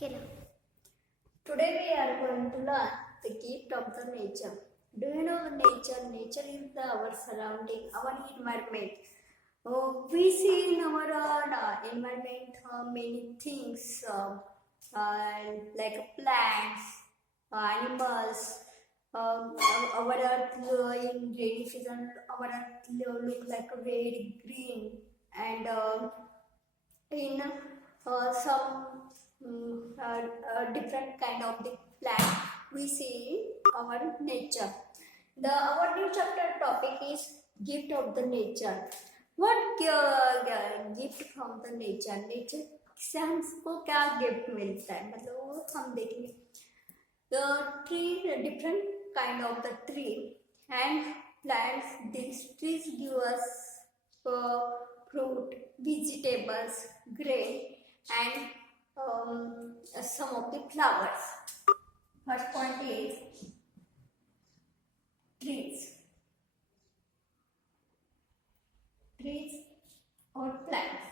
Hello. Today we are going to learn the gift of the nature. Do you know the nature? Nature is our surrounding, our environment. We see in our environment many things like plants, animals. Our earth in rainy season, our earth look like a very green, and in some different kind of the plant we see in our nature. Our new chapter topic is gift of the nature. What gift from the nature? Nature से हमको क्या gift मिलता है, मतलब वो हम देखेंगे. The tree, different kind of the tree and plants. These trees give us fruit, vegetables, grain, and some of the flowers. First point is trees. Trees or plants.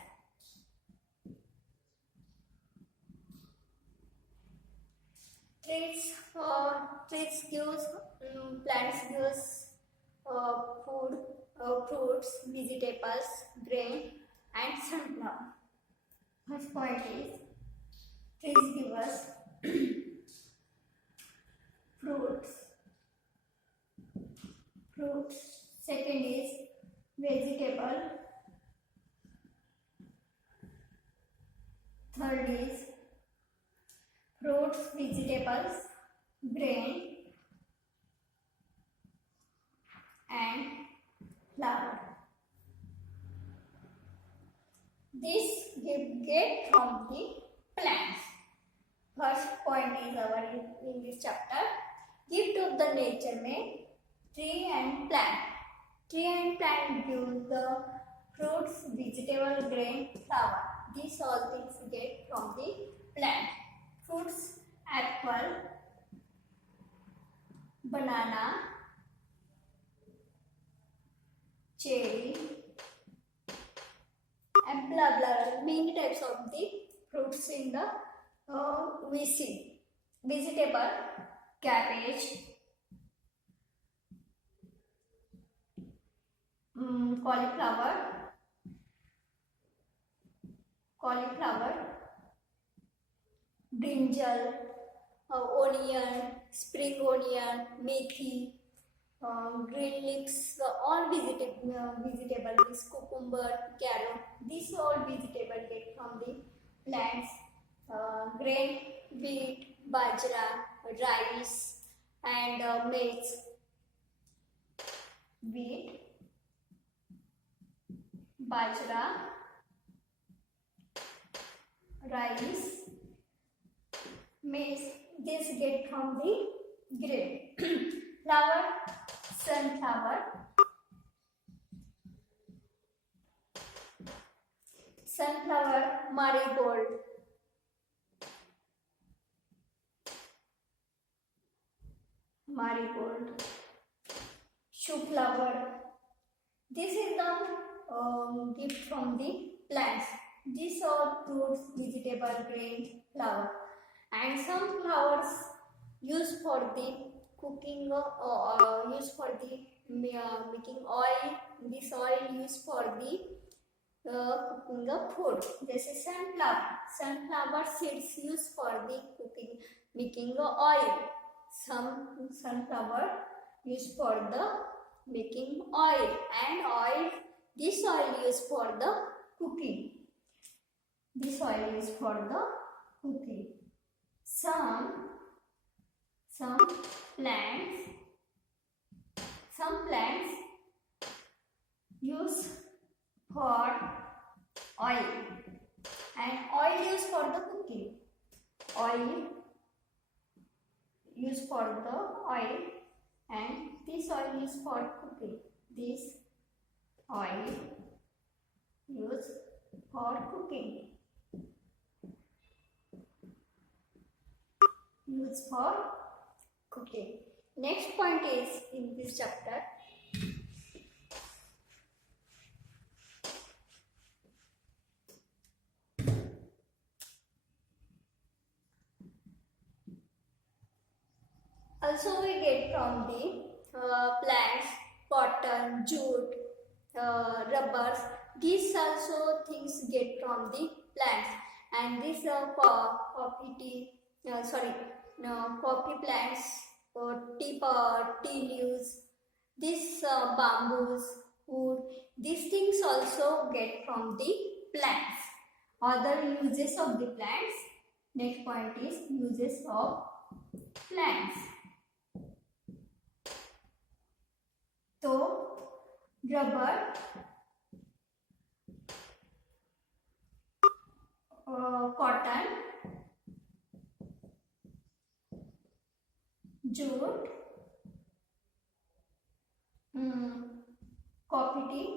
Trees gives plants gives food, fruits, vegetables, grain, and sunflower. First point is trees give us fruits. Second is vegetable. Third is fruits, vegetables, grain, and flower. This get from the plants. First point is our in this chapter. Gift of the nature में tree and plant. Tree and plant give the fruits, vegetable, grain, flower. These all things get from the plant. Fruits: apple, banana, cherry, and blah blah. Many types of the fruits in the we see. Vegetable: cabbage, cauliflower, brinjal, onion, spring onion, methi, green leaves, all vegetables, cucumber, carrot. These all vegetables get from the plants. Grain: wheat, bajra, rice, and maize. Wheat, bajra, rice, maize. This get from the grain. Flower: sunflower, marigold, shoe flower. This is the gift from the plants. These are fruits, vegetable, grain, flower, and some flowers used for the cooking or used for the making oil. This oil used for the cooking of food. This is sunflower seeds used for the cooking, making oil. Some sunflower used for the making oil, and oil. This oil used for the cooking. This oil is for the cooking. Some plants use for oil, and oil used for the cooking. Oil used for the oil, and this oil is for cooking. This oil used for cooking. Used for cooking. Next point is in this chapter. Also we get from the plants, cotton, jute, rubbers. These also things get from the plants. And this coffee tea, sorry, no, coffee plants or tea leaves, this bamboos, wood, these things also get from the plants. Other uses of the plants. Next point is uses of plants. So, rubber, cotton, jute, coffee tea,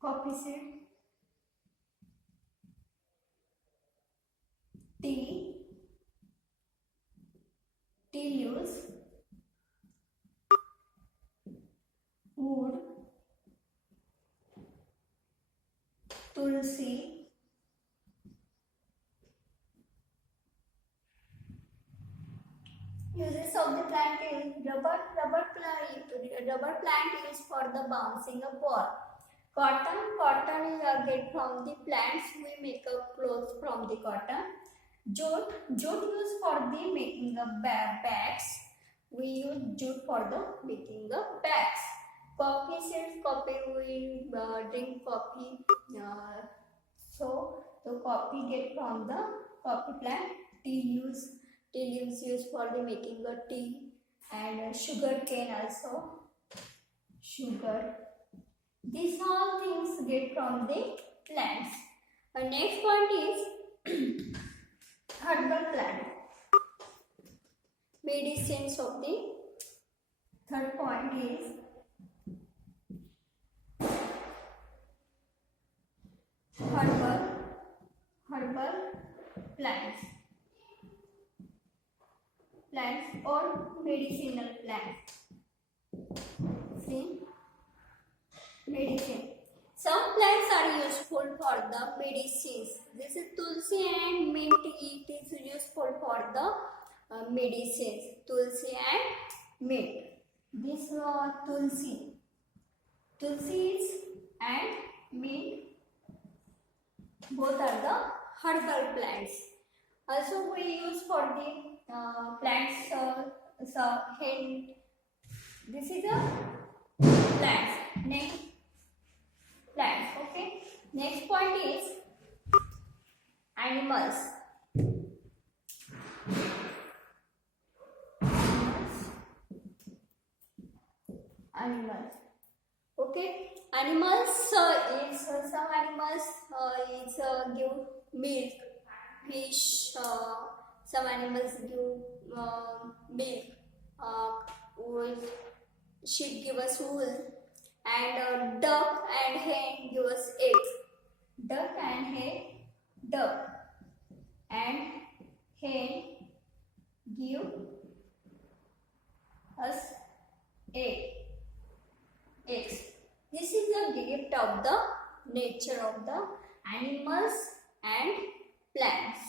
coffee seed, tea leaves, wood, tulsi, uses of the plant is rubber plant used for the bouncing of ball. Cotton get from the plants. We make a clothes from the cotton. Jute used for the making of bags. We use jute for the making of bags. Coffee seeds, we drink coffee. So the coffee get from the coffee plant. Tea leaves used for the making of tea, and sugar cane also. Sugar. These all things get from the plants. Next point is herbal plant. Medicines of the third point is herbal plants or medicinal plants. See, medicine. Some plants are useful for the medicines. This is tulsi and mint. It is useful for the medicines. Tulsi and mint. This tulsi. Tulsis and mint, both are the herbal plants. Also we use for the plants, hand. This is a plants. Next plants. Okay. Next point is animals. Okay. Animals is some animals is give milk. Fish. Some animals give milk. Wool. Sheep give us wool. And duck and hen give us eggs. Duck and hen give us eggs. This is the gift of the nature of the animals and plants.